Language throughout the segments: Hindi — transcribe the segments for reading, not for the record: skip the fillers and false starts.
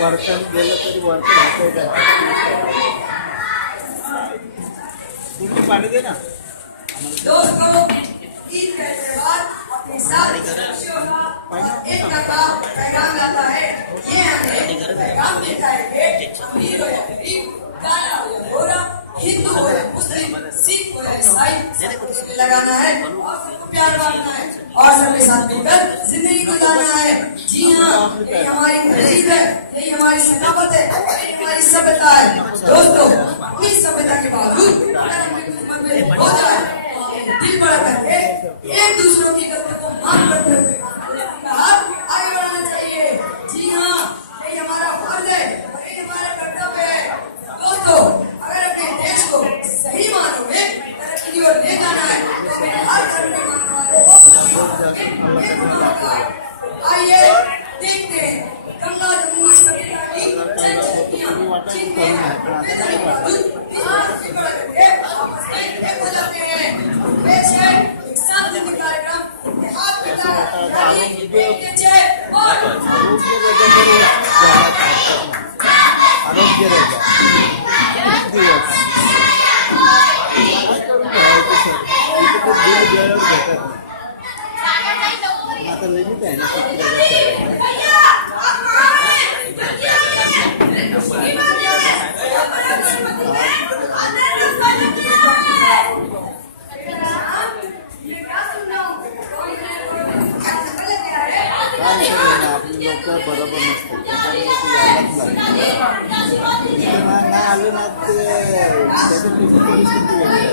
वर्तन गेलं तरी वर्तन होतंय कुठे पाणी दे ना दोस्तों ईद का त्योहार अपने साथ एकता का पैगाम लाता है। ये हमें पैगाम देता है कि अमीर हो या गरीब, काला हो या गोरा, हिंदू हो या मुस्लिम, सिख हो या ईसाई, सबको लगाना है और सबको प्यार बांटना है और सबके साथ मिलकर जिंदगी गुजारना है। जी हाँ, यही हमारी तहजीब है, यही हमारी सकाफत है, यही हमारी सभ्यता है। दोस्तों, इस सभ्यता के बावजूद अगर हमें कुछ मतभेद हो जाए तो दिल बड़ा करके एक दूसरों की गलतियों को माफ करते हुए आगे बढ़ाना चाहिए। जी हाँ, यही हमारा फर्ज है और यही हमारा कर्तव्य है। दोस्तों, अगर अपने देश को सही मानों में तरक्की की ओर ले जाना है तो हमें हर धर्म के मानने वालों को एक होना है। आइए देखते हैं गंगा जमुनी सभ्यता की संस्कृतियां जिनमें वेदों के बावजूद इस बड़ा करके आपस में एक हो जाते हैं। पेश है एक सांस्कृतिक कार्यक्रम हाथ मिलाकर एक जय और आरोग्य आता लिमिट आहे ना आपली लोक बरोबर नसतात त्याच्यामुळे ते यायलाच लागतं नाही आलं ना ते त्याची परिस्थिती वेगळी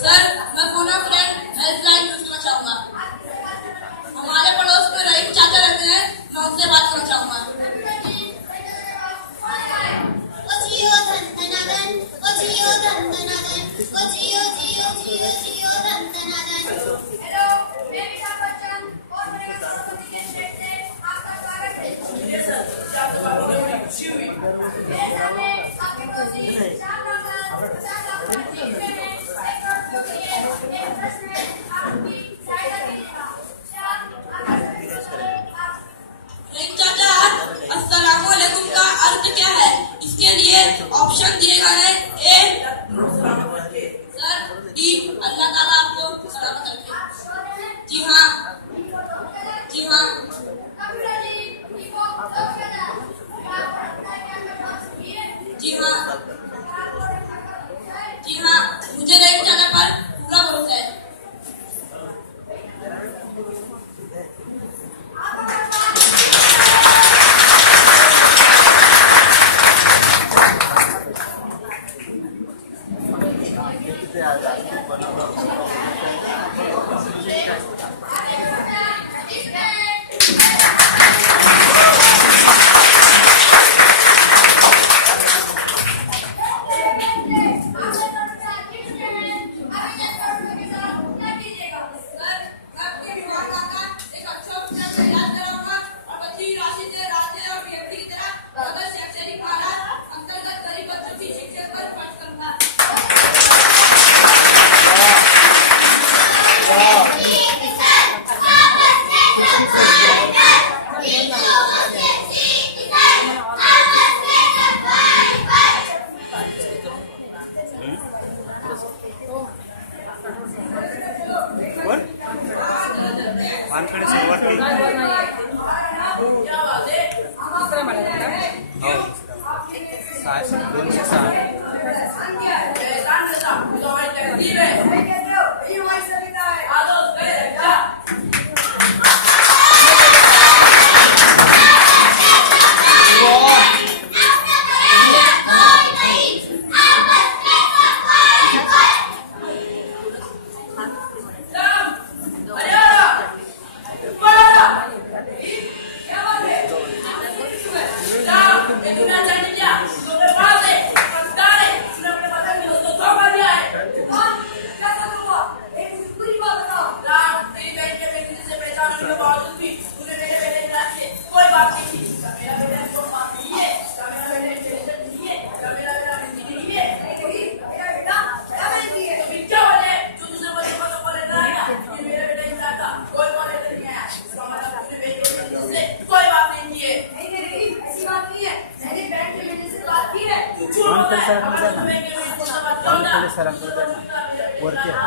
सर, मैं फोन फ्रेंड हेल्पलाइन यूज करना चाहूंगा। हमारे पड़ोस में रहीम चाचा रहते हैं, मैं उनसे बात करना चाहूंगा। हेलो, मैं अमिताभ बच्चन और मेरे सरस्वती के स्टेट से आपका स्वागत है। तिथे आज बनवलं वानकडे सुरुवात केली. हो 206. सरांकडे द्या ना वरती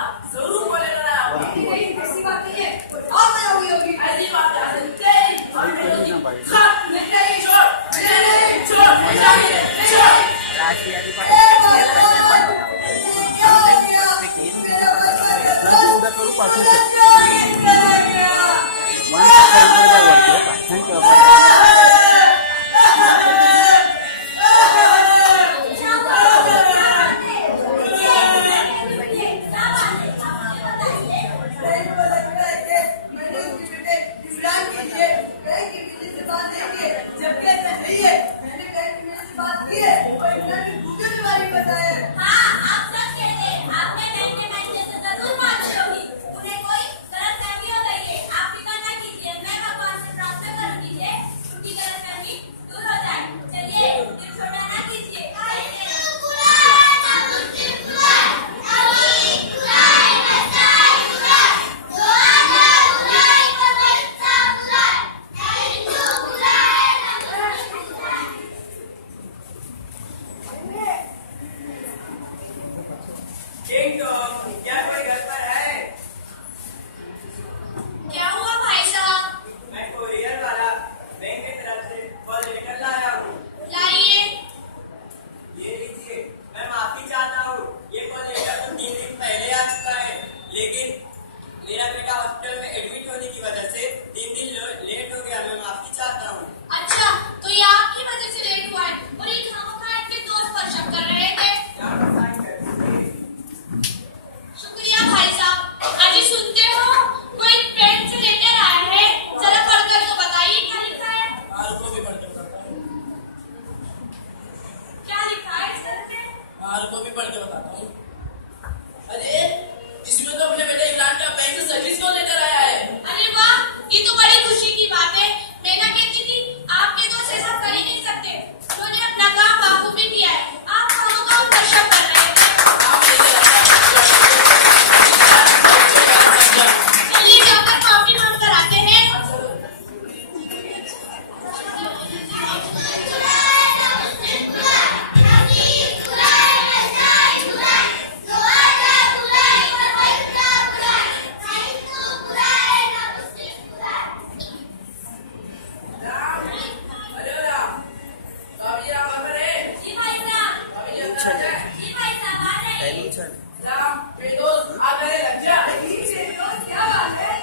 मेरे दोस्त आप मेरे लग जा।